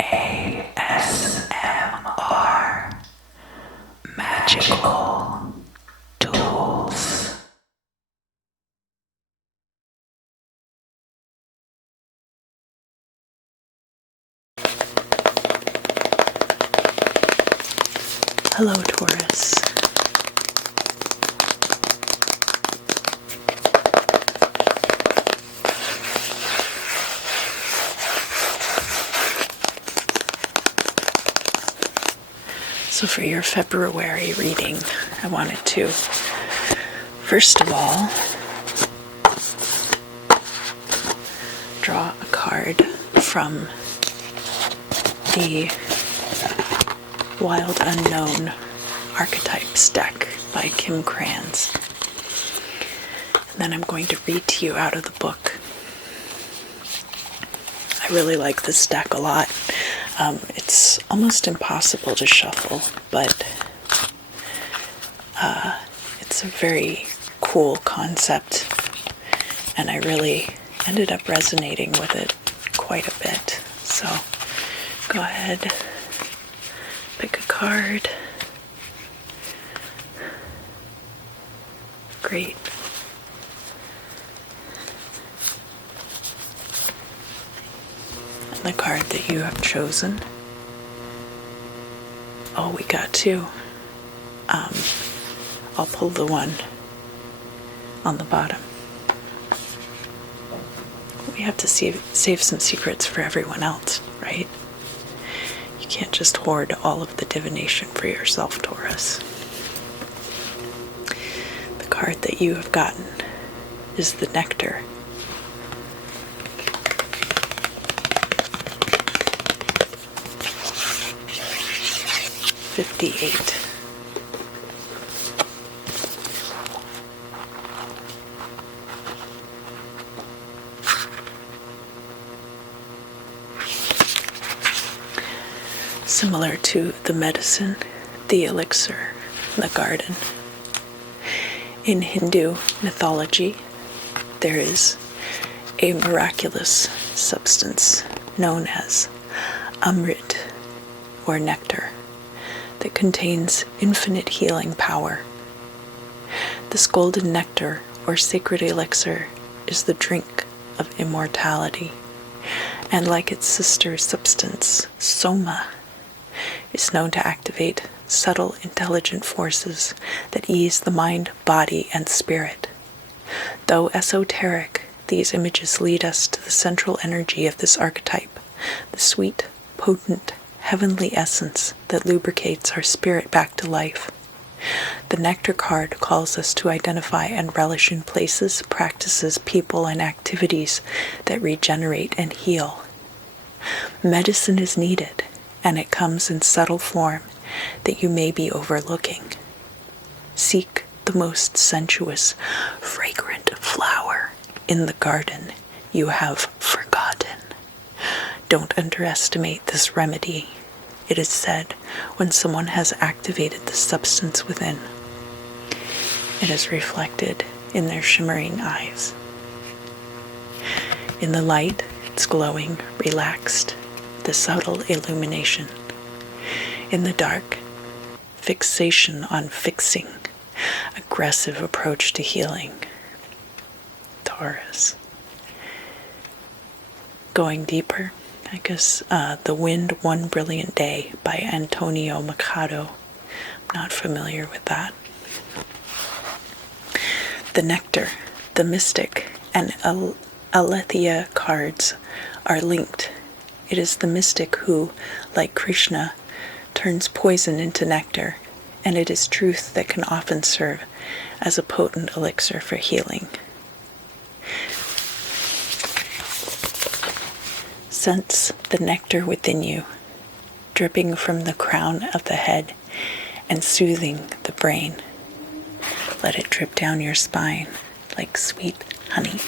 ASMR Magical Tools. Hello, Taurus. So for your February reading, I wanted to, first of all, draw a card from the Wild Unknown Archetypes deck by Kim Krans. And then I'm going to read to you out of the book. I really like this deck a lot. It's almost impossible to shuffle, but it's a very cool concept, and I really ended up resonating with it quite a bit. So go ahead, pick a card. Great. And the card that you have chosen. Oh, we got two. I'll pull the one on the bottom. We have to save some secrets for everyone else, right? You can't just hoard all of the divination for yourself, Taurus. The card that you have gotten is the Nectar. $58. Similar to the medicine, the elixir, the garden. In Hindu mythology, there is a miraculous substance known as Amrit, or nectar, that contains infinite healing power. This golden nectar, or sacred elixir, is the drink of immortality, and like its sister substance, Soma, is known to activate subtle intelligent forces that ease the mind, body, and spirit. Though esoteric, these images lead us to the central energy of this archetype, the sweet, potent, heavenly essence that lubricates our spirit back to life. The Nectar card calls us to identify and relish in places, practices, people, and activities that regenerate and heal. Medicine is needed, and it comes in subtle form that you may be overlooking. Seek the most sensuous, fragrant flower in the garden you have forgotten. Don't underestimate this remedy. It is said when someone has activated the substance within, it is reflected in their shimmering eyes. In the light, it's glowing, relaxed, the subtle illumination. In the dark, fixation on fixing, aggressive approach to healing. Taurus. Going deeper, I guess The Wind One Brilliant Day by Antonio Machado. I'm not familiar with that. The Nectar, the Mystic, and Aletheia cards are linked. It is the mystic who, like Krishna, turns poison into nectar, and it is truth that can often serve as a potent elixir for healing. Sense the nectar within you, dripping from the crown of the head and soothing the brain. Let it drip down your spine like sweet honey.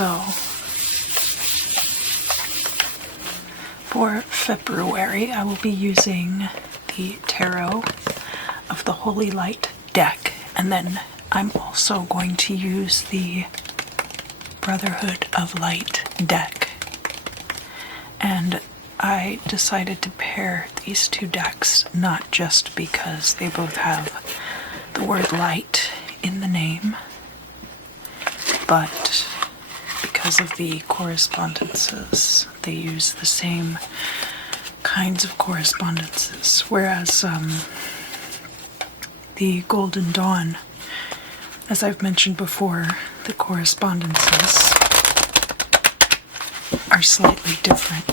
So, for February, I will be using the Tarot of the Holy Light deck, and then I'm also going to use the Brotherhood of Light deck. And I decided to pair these two decks not just because they both have the word light in the name, but because of the correspondences. They use the same kinds of correspondences, whereas the Golden Dawn, as I've mentioned before, the correspondences are slightly different.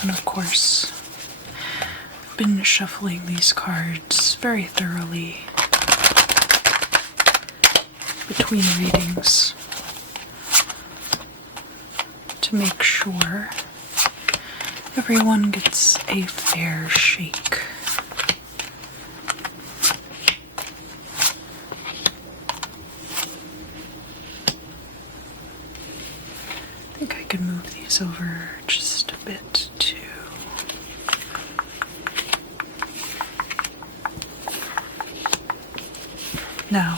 And of course, I've been shuffling these cards very thoroughly between readings to make sure everyone gets a fair shake. I think I can move these over just a bit too. Now,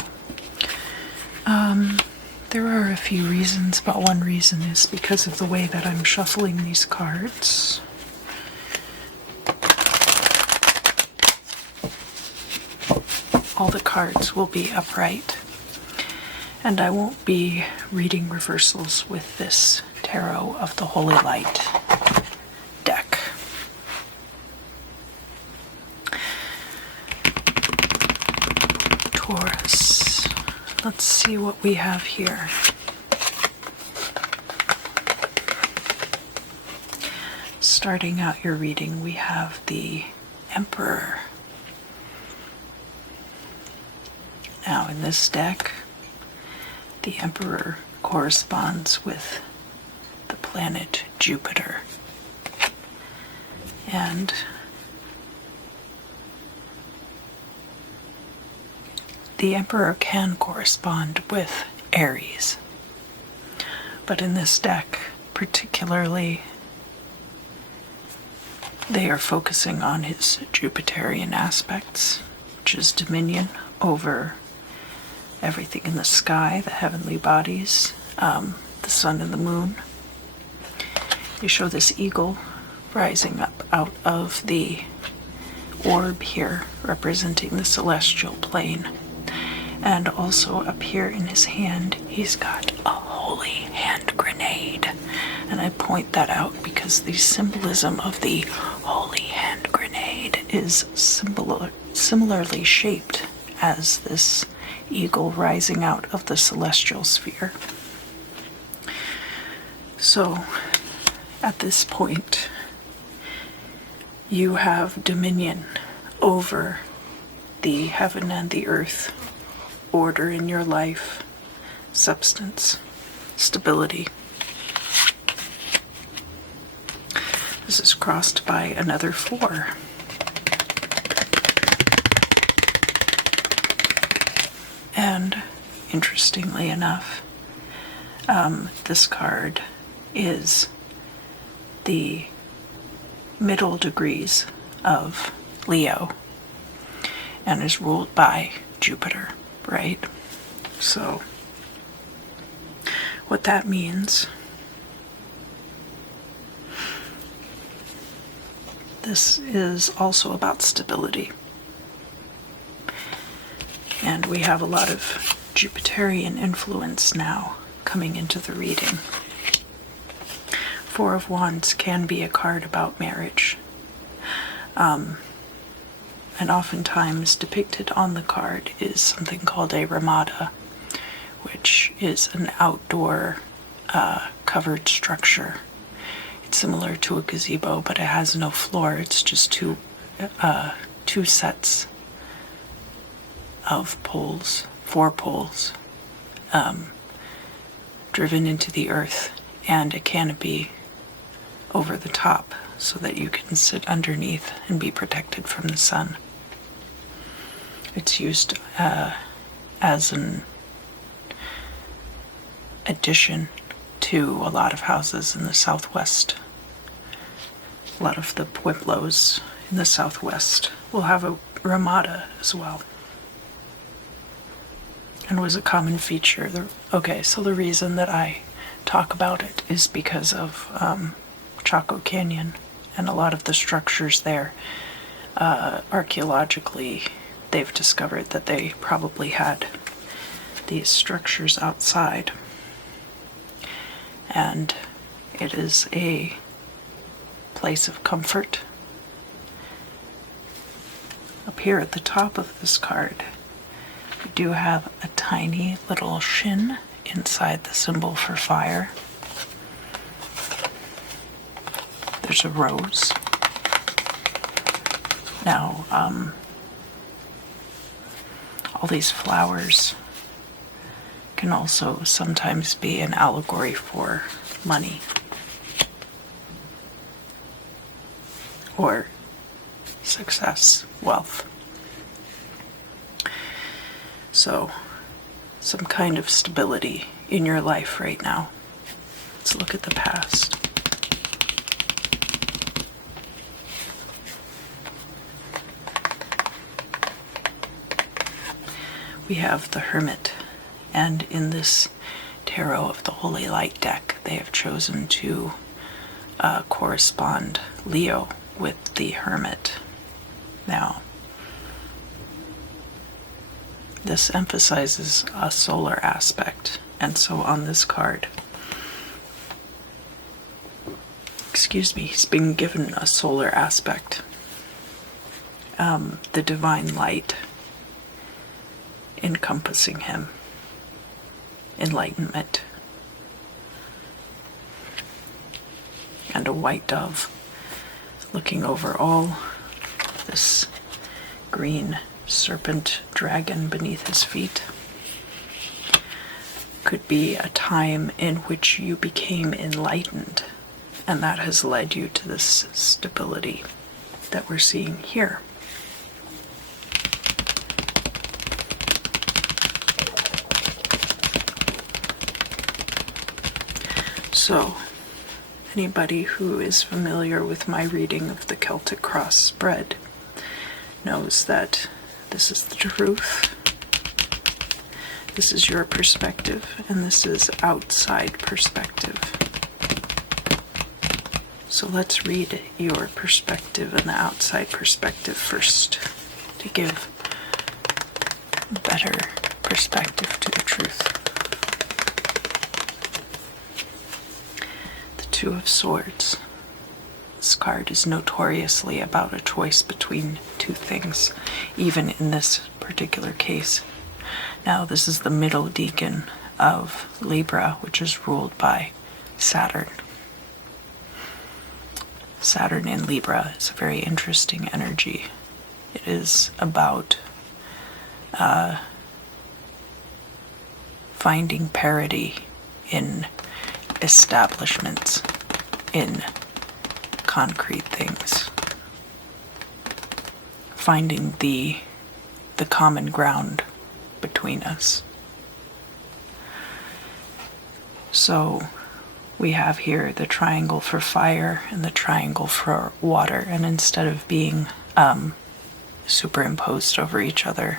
there are a few reasons, but one reason is because of the way that I'm shuffling these cards. All the cards will be upright, and I won't be reading reversals with this Tarot of the Holy Light deck. Taurus. Let's see what we have here. Starting out your reading, we have the Emperor. Now in this deck, the Emperor corresponds with the planet Jupiter. And the Emperor can correspond with Aries. But in this deck, particularly, they are focusing on his Jupiterian aspects, which is dominion over everything in the sky, the heavenly bodies, the sun and the moon. You show this eagle rising up out of the orb here, representing the celestial plane. And also up here in his hand, he's got a holy hand grenade. And I point that out because the symbolism of the holy hand grenade is similarly shaped as this eagle rising out of the celestial sphere. So, at this point, you have dominion over the heaven and the earth, order in your life, substance, stability. This is crossed by another 4. And interestingly enough, this card is the middle degrees of Leo and is ruled by Jupiter, right? So what that means, this is also about stability. And we have a lot of Jupiterian influence now coming into the reading. 4 of Wands can be a card about marriage. And oftentimes depicted on the card is something called a ramada, which is an outdoor covered structure. It's similar to a gazebo, but it has no floor. It's just two sets of poles, 4 poles, driven into the earth, and a canopy over the top so that you can sit underneath and be protected from the sun. It's used as an addition to a lot of houses in the southwest. A lot of the pueblos in the southwest will have a ramada as well, and was a common feature. So the reason that I talk about it is because of Chaco Canyon and a lot of the structures there. Archaeologically, they've discovered that they probably had these structures outside, and it is a place of comfort. Up here at the top of this card, we do have a tiny little shin inside the symbol for fire. There's a rose. Now, all these flowers can also sometimes be an allegory for money or success, wealth. So, some kind of stability in your life right now. Let's look at the past. We have the Hermit, and in this Tarot of the Holy Light deck, they have chosen to correspond Leo with the Hermit. Now, this emphasizes a solar aspect, and so on this card, he's being given a solar aspect. The divine light encompassing him, enlightenment, and a white dove looking over all this green serpent dragon beneath his feet. Could be a time in which you became enlightened, and that has led you to this stability that we're seeing here. So, anybody who is familiar with my reading of the Celtic cross spread knows that this is the truth, this is your perspective, and this is outside perspective. So let's read your perspective and the outside perspective first to give better perspective to the truth. The Two of Swords. This card is notoriously about a choice between two things, even in this particular case. Now, this is the middle decan of Libra, which is ruled by Saturn. Saturn in Libra is a very interesting energy. It is about finding parity in establishments, in concrete things, finding the common ground between us. So we have here the triangle for fire and the triangle for water, and instead of being superimposed over each other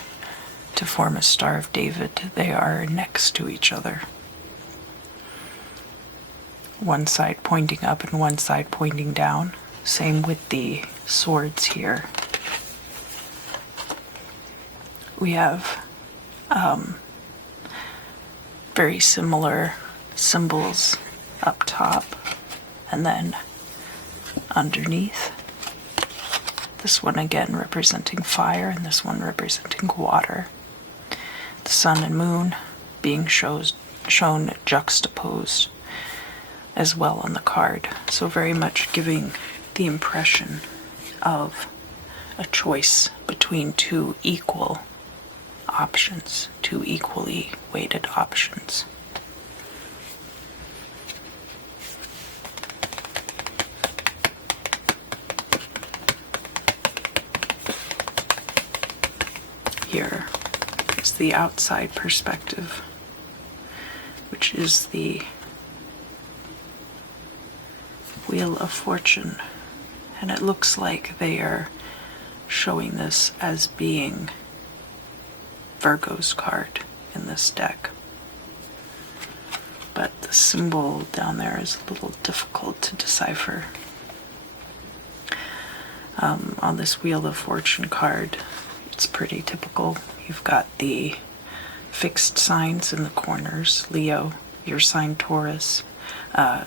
to form a Star of David, they are next to each other. One side pointing up and one side pointing down. Same with the swords here. We have very similar symbols up top and then underneath. This one again representing fire and this one representing water. The sun and moon being shown juxtaposed as well on the card. So very much giving the impression of a choice between two equal options, two equally weighted options. Here is the outside perspective, which is the Wheel of Fortune, and it looks like they are showing this as being Virgo's card in this deck. But the symbol down there is a little difficult to decipher. On this Wheel of Fortune card, it's pretty typical. You've got the fixed signs in the corners: Leo, your sign Taurus,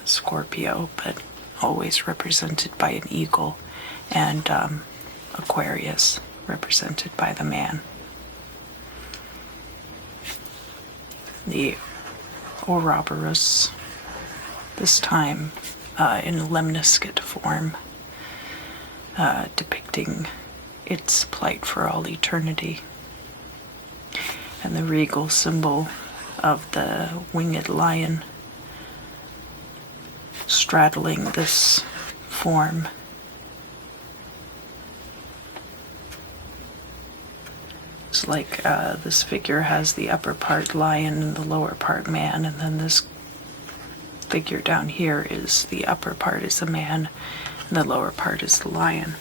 Scorpio, but always represented by an eagle, and Aquarius, represented by the man. The Ouroboros, this time in lemniscate form, depicting its plight for all eternity. And the regal symbol of the winged lion straddling this form. It's like this figure has the upper part lion and the lower part man, and then this figure down here is the upper part is a man and the lower part is the lion.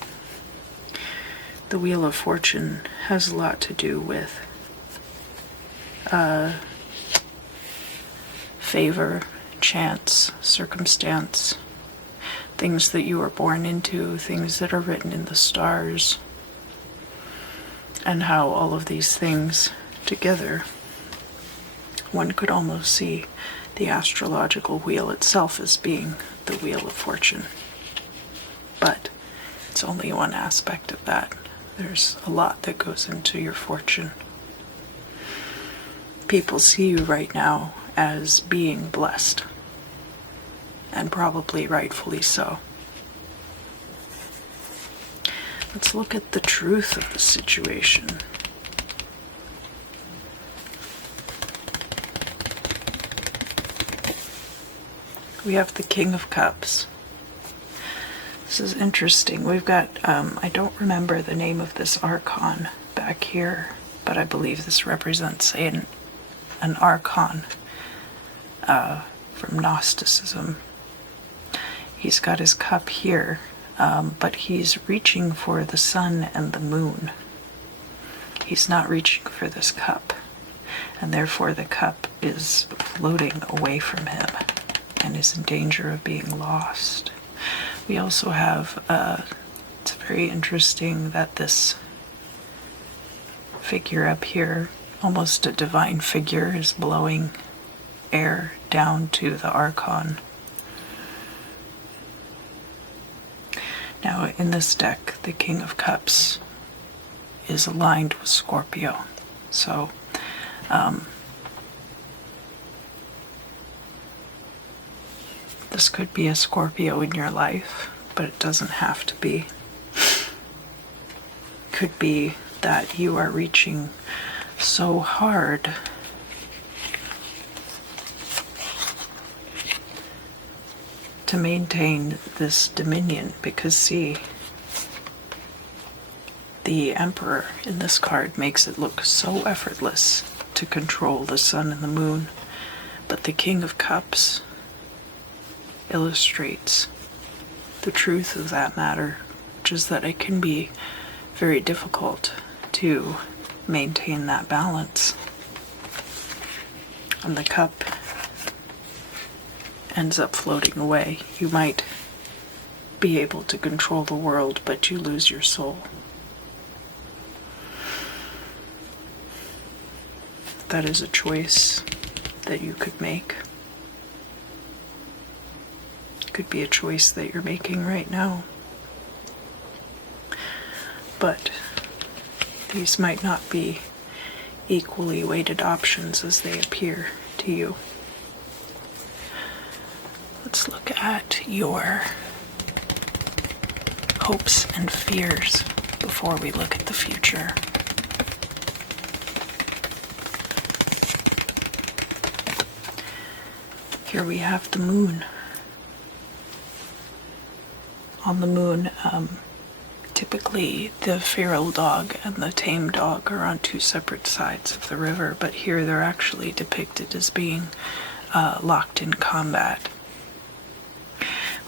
The Wheel of Fortune has a lot to do with favor, chance, circumstance, things that you were born into, things that are written in the stars, and how all of these things together, one could almost see the astrological wheel itself as being the Wheel of Fortune. But it's only one aspect of that. There's a lot that goes into your fortune. People see you right now as being blessed, and probably rightfully so. Let's look at the truth of the situation. We have the King of Cups. This is interesting. We've got, I don't remember the name of this archon back here, but I believe this represents an archon from Gnosticism. He's got his cup here, but he's reaching for the sun and the moon. He's not reaching for this cup, and therefore the cup is floating away from him and is in danger of being lost. We also have, it's very interesting that this figure up here, almost a divine figure, is blowing air down to the archon. Now, in this deck, the King of Cups is aligned with Scorpio. So, this could be a Scorpio in your life, but it doesn't have to be. Could be that you are reaching so hard to maintain this dominion, because see, the Emperor in this card makes it look so effortless to control the sun and the moon, but the King of Cups illustrates the truth of that matter, which is that it can be very difficult to maintain that balance. And the cup ends up floating away. You might be able to control the world, but you lose your soul. That is a choice that you could make. Could be a choice that you're making right now. But these might not be equally weighted options as they appear to you. Let's look at your hopes and fears before we look at the future. Here we have the moon. On the moon, typically the feral dog and the tame dog are on two separate sides of the river, but here they're actually depicted as being locked in combat.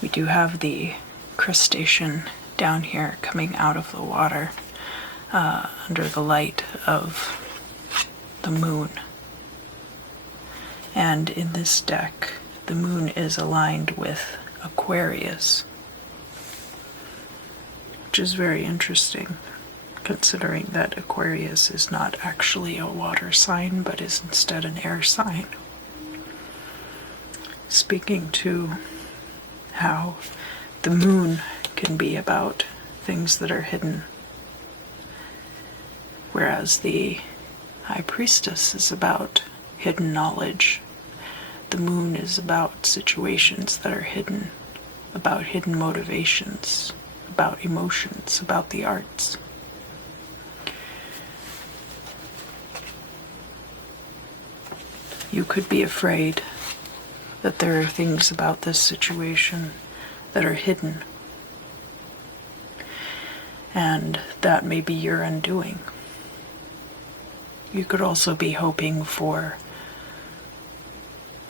We do have the crustacean down here coming out of the water under the light of the moon. And in this deck, the moon is aligned with Aquarius, which is very interesting, considering that Aquarius is not actually a water sign, but is instead an air sign. Speaking to how the moon can be about things that are hidden, whereas the High Priestess is about hidden knowledge. The moon is about situations that are hidden, about hidden motivations, about emotions, about the arts. You could be afraid that there are things about this situation that are hidden, and that may be your undoing. You could also be hoping for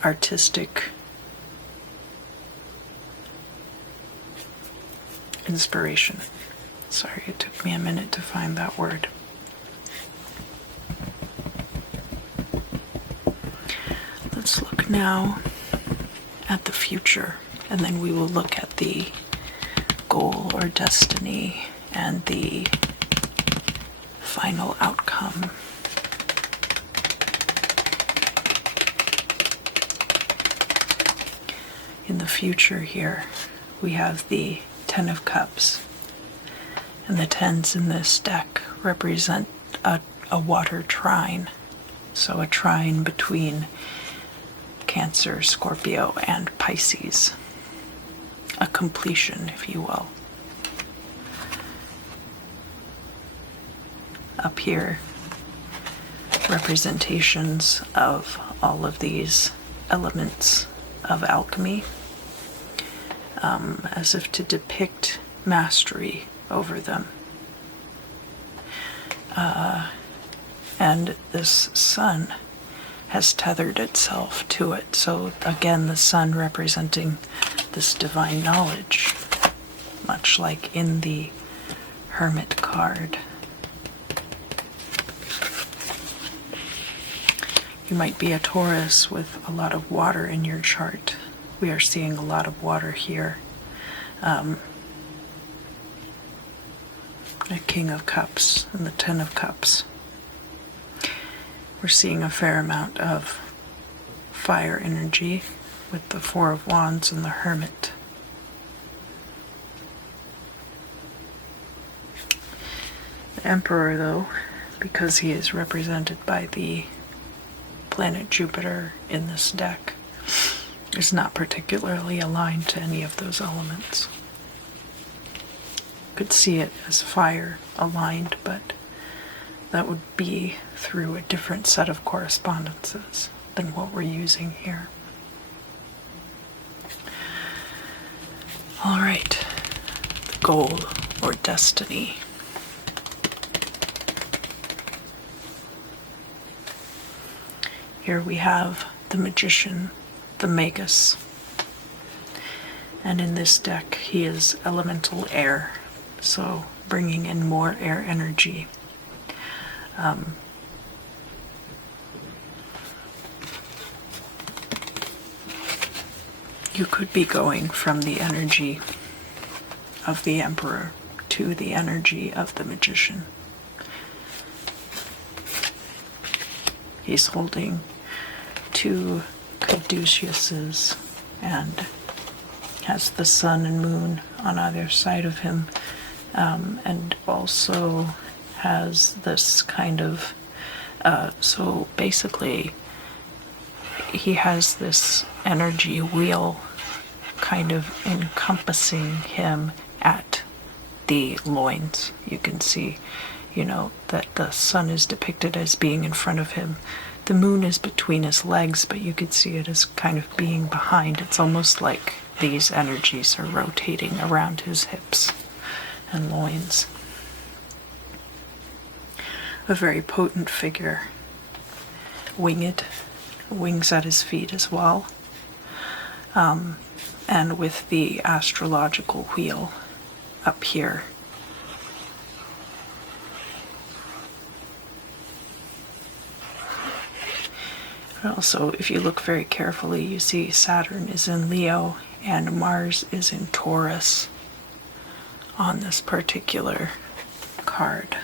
artistic inspiration. Sorry, it took me a minute to find that word. Let's look now at the future, and then we will look at the goal or destiny and the final outcome. In the future here, we have the Ten of Cups, and the tens in this deck represent a water trine, so a trine between Cancer, Scorpio, and Pisces, a completion, if you will. Up here, representations of all of these elements of alchemy, as if to depict mastery over them. And this sun has tethered itself to it. So again, the sun representing this divine knowledge, much like in the Hermit card. You might be a Taurus with a lot of water in your chart. We are seeing a lot of water here. The King of Cups and the Ten of Cups. We're seeing a fair amount of fire energy with the Four of Wands and the Hermit. The Emperor, though, because he is represented by the planet Jupiter in this deck, is not particularly aligned to any of those elements. You could see it as fire aligned, but that would be through a different set of correspondences than what we're using here. All right, the goal or destiny. Here we have the Magician, the Magus, and in this deck he is elemental air, so bringing in more air energy. You could be going from the energy of the Emperor to the energy of the Magician. He's holding two caduceuses and has the sun and moon on either side of him, and also has this kind of so basically he has this energy wheel kind of encompassing him at the loins. You can see, that the sun is depicted as being in front of him. the moon is between his legs, but you could see it as kind of being behind. It's almost like these energies are rotating around his hips and loins. A very potent figure, winged, wings at his feet as well, and with the astrological wheel up here. Also, if you look very carefully, you see Saturn is in Leo and Mars is in Taurus on this particular card.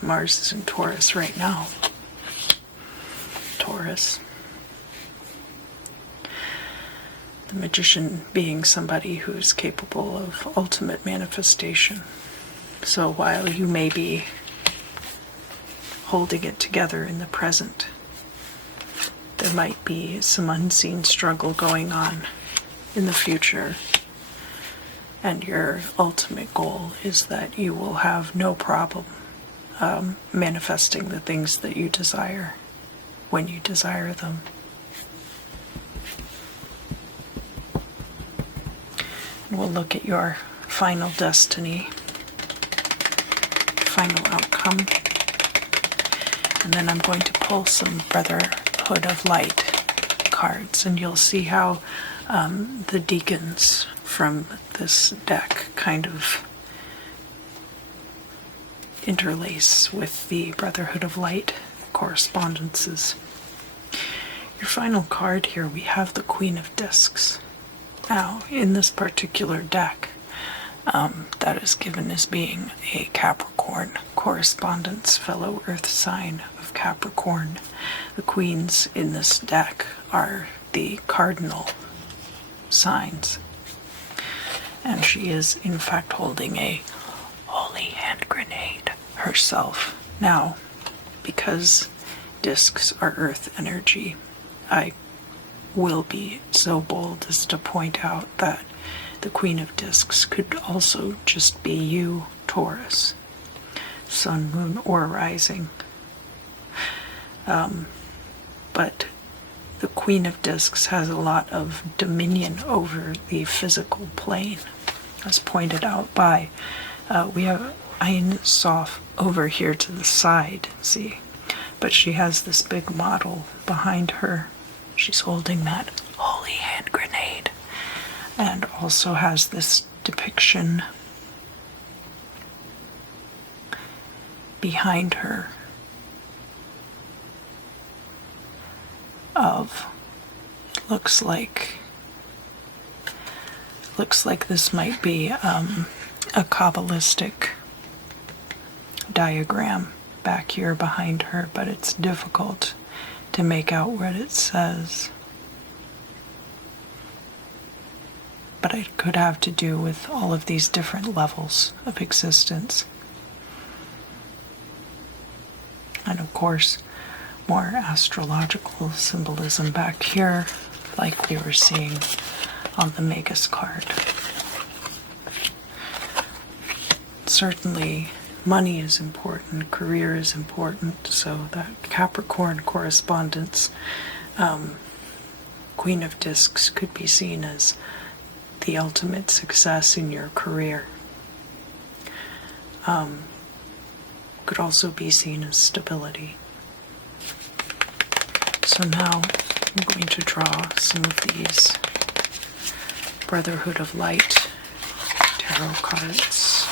Mars is in Taurus right now. Taurus. The magician being somebody who's capable of ultimate manifestation. So while you may be holding it together in the present, there might be some unseen struggle going on in the future, and your ultimate goal is that you will have no problem manifesting the things that you desire when you desire them. And we'll look at your final destiny, final outcome. And then I'm going to pull some Brotherhood of Light cards, and you'll see how the deacons from this deck kind of interlace with the Brotherhood of Light correspondences. Your final card here, we have the Queen of Discs. Now, in this particular deck, that is given as being a Capricorn correspondence, fellow Earth sign of Capricorn. The queens in this deck are the cardinal signs, and she is in fact holding a holy hand grenade herself. Now, because discs are Earth energy, I will be so bold as to point out that the Queen of Discs could also just be you, Taurus, sun, moon, or rising. But the Queen of Discs has a lot of dominion over the physical plane, as pointed out by, we have Ein Sof over here to the side, see? But she has this big model behind her. She's holding that holy hand grenade, and also has this depiction behind her of, looks like this might be a Kabbalistic diagram back here behind her, but it's difficult to make out what it says. But it could have to do with all of these different levels of existence. And of course, more astrological symbolism back here, like we were seeing on the Magus card. Certainly, money is important, career is important, so that Capricorn correspondence, Queen of Discs, could be seen as the ultimate success in your career. Could also be seen as stability. So now I'm going to draw some of these Brotherhood of Light tarot cards.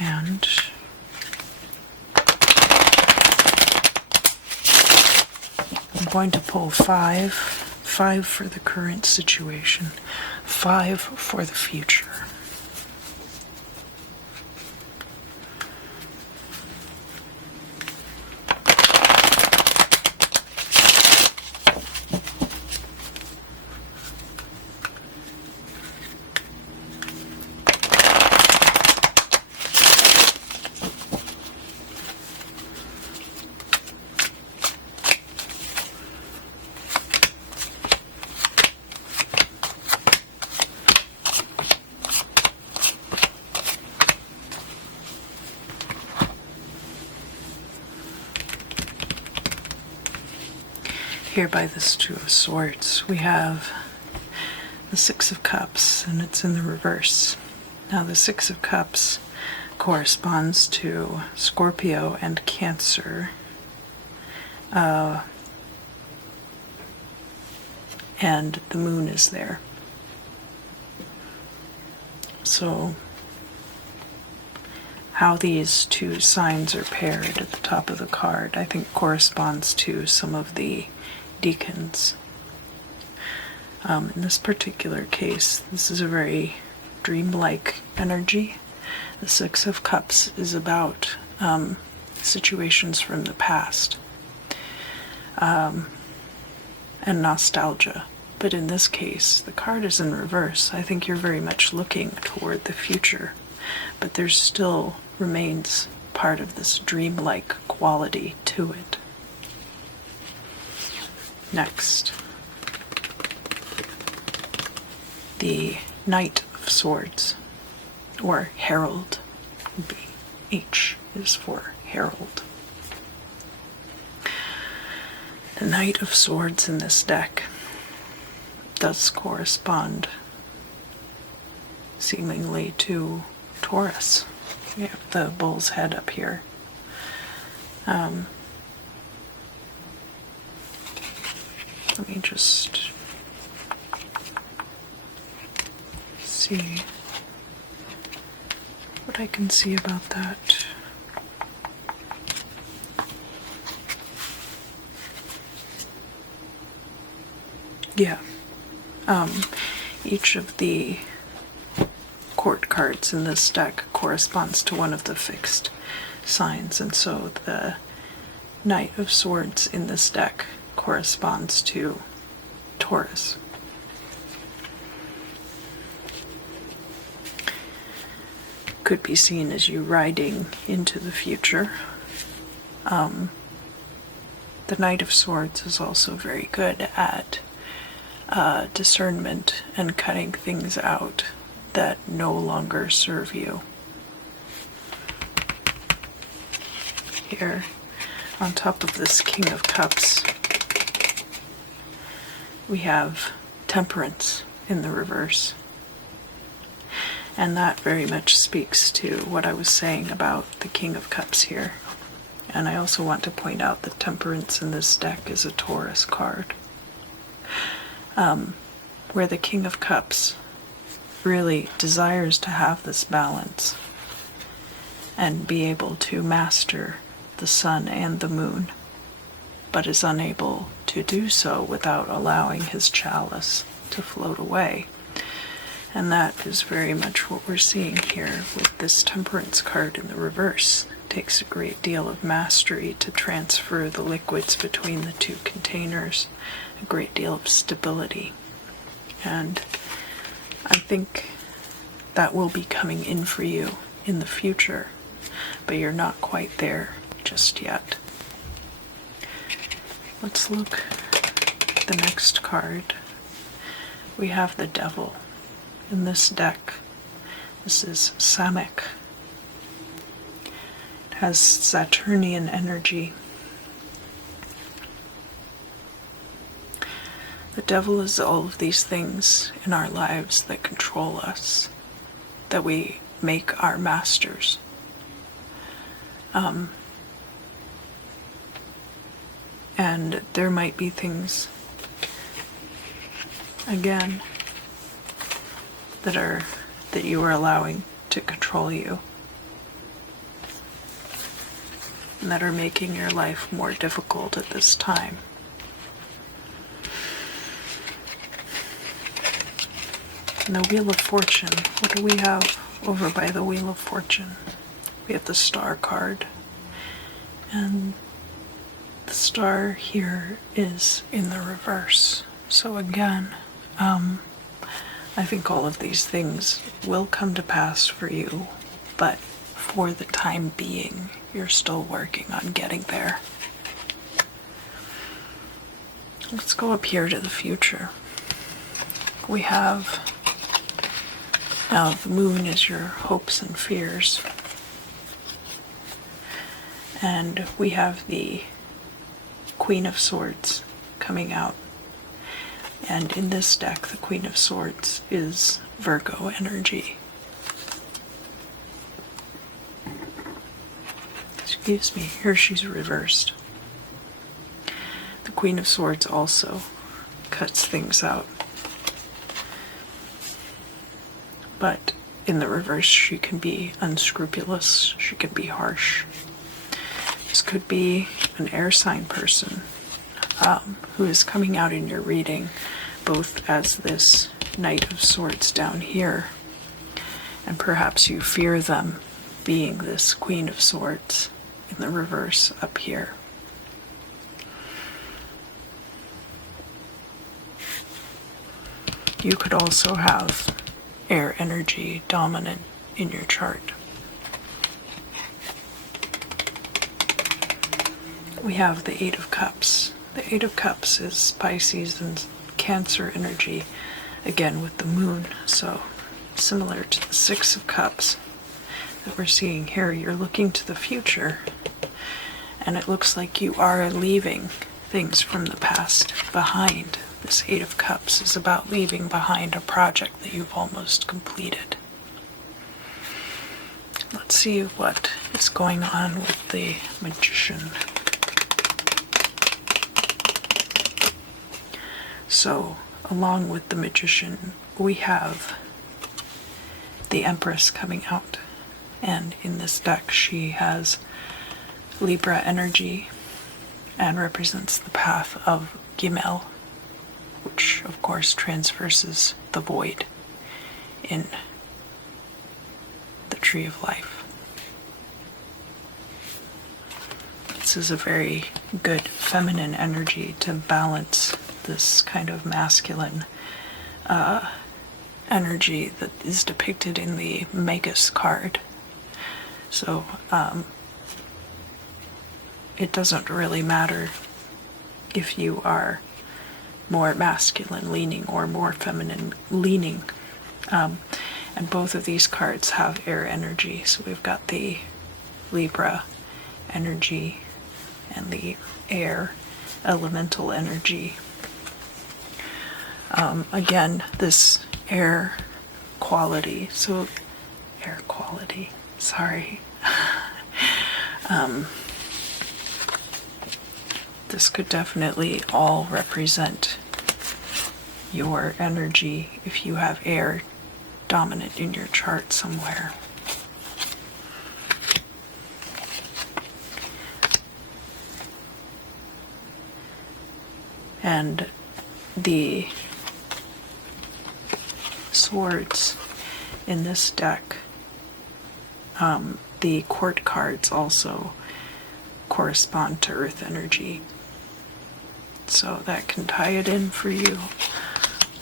And I'm going to pull five for the current situation, 5 for the future. Here by this Two of Swords, we have the Six of Cups, and it's in the reverse. Now the Six of Cups corresponds to Scorpio and Cancer. And the moon is there. So how these two signs are paired at the top of the card, I think corresponds to some of the decans. In this particular case, this is a very dreamlike energy. The Six of Cups is about situations from the past and nostalgia. But in this case, the card is in reverse. I think you're very much looking toward the future, but there still remains part of this dreamlike quality to it. Next, the Knight of Swords, or Herald. H is for Herald. The Knight of Swords in this deck does correspond seemingly to Taurus. We have the bull's head up here. Let me just see what I can see about that. Yeah. Each of the court cards in this deck corresponds to one of the fixed signs, and so the Knight of Swords in this deck corresponds to Taurus. Could be seen as you riding into the future. The Knight of Swords is also very good at discernment and cutting things out that no longer serve you. Here, on top of this King of Cups, we have Temperance in the reverse. And that very much speaks to what I was saying about the King of Cups here. And I also want to point out that Temperance in this deck is a Taurus card. Where the King of Cups really desires to have this balance and be able to master the sun and the moon, but is unable to do so without allowing his chalice to float away. And that is very much what we're seeing here with this Temperance card in the reverse. It takes a great deal of mastery to transfer the liquids between the two containers, a great deal of stability. And I think that will be coming in for you in the future, but you're not quite there just yet. Let's look at the next card. We have the Devil in this deck. This is Samek. It has Saturnian energy. The devil is all of these things in our lives that control us, that we make our masters. And there might be things, again, that you are allowing to control you, and that are making your life more difficult at this time. And the Wheel of Fortune, what do we have over by the Wheel of Fortune? We have the Star card, and the Star here is in the reverse. So again, I think all of these things will come to pass for you, but for the time being, you're still working on getting there. Let's go up here to the future. We have, now the moon is your hopes and fears. And we have the Queen of Swords coming out. And in this deck, the Queen of Swords is Virgo energy. Excuse me, here she's reversed. The Queen of Swords also cuts things out. But in the reverse, she can be unscrupulous, she can be harsh. This could be an air sign person who is coming out in your reading, both as this Knight of Swords down here, and perhaps you fear them being this Queen of Swords in the reverse up here. You could also have air energy dominant in your chart. We have the Eight of Cups. The Eight of Cups is Pisces and Cancer energy, again with the moon, so similar to the Six of Cups that we're seeing here. You're looking to the future, and it looks like you are leaving things from the past behind. This Eight of Cups is about leaving behind a project that you've almost completed. Let's see what is going on with the Magician. So, along with the Magician, we have the Empress coming out. And in this deck, she has Libra energy and represents the path of Gimel, which of course transverses the void in the Tree of Life. This is a very good feminine energy to balance this kind of masculine energy that is depicted in the Magus card. So it doesn't really matter if you are more masculine leaning or more feminine leaning. And both of these cards have air energy. So we've got the Libra energy and the air elemental energy. Again, this air quality, sorry. This could definitely all represent your energy if you have air dominant in your chart somewhere. And the swords in this deck, the court cards also correspond to earth energy. So that can tie it in for you.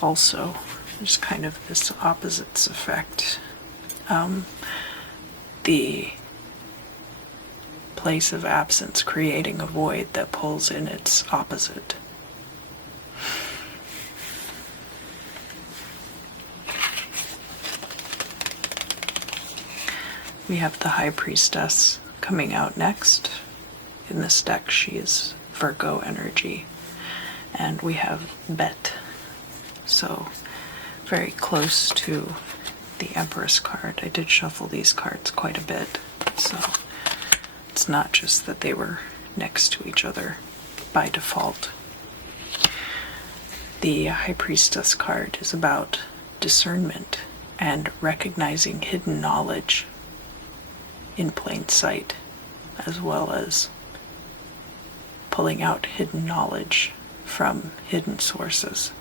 Also, there's kind of this opposites effect. The place of absence creating a void that pulls in its opposite. We have the High Priestess coming out next. In this deck, she is Virgo energy. And we have Bet. So, very close to the Empress card. I did shuffle these cards quite a bit. So, it's not just that they were next to each other by default. The High Priestess card is about discernment and recognizing hidden knowledge in plain sight, as well as pulling out hidden knowledge from hidden sources.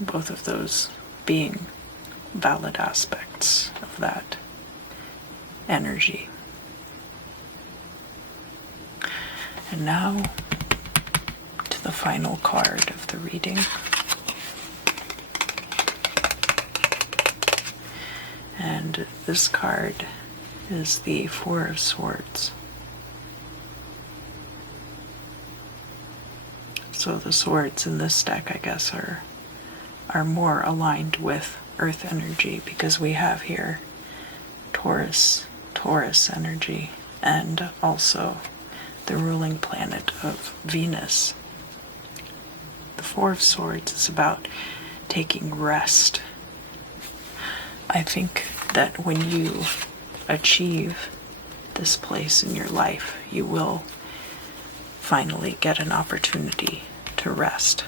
Both of those being valid aspects of that energy. And now to the final card of the reading. And this card is the Four of Swords. So the swords in this deck, I guess, are more aligned with earth energy, because we have here Taurus energy, and also the ruling planet of Venus. The Four of Swords is about taking rest. I think that when you achieve this place in your life, you will finally get an opportunity to rest.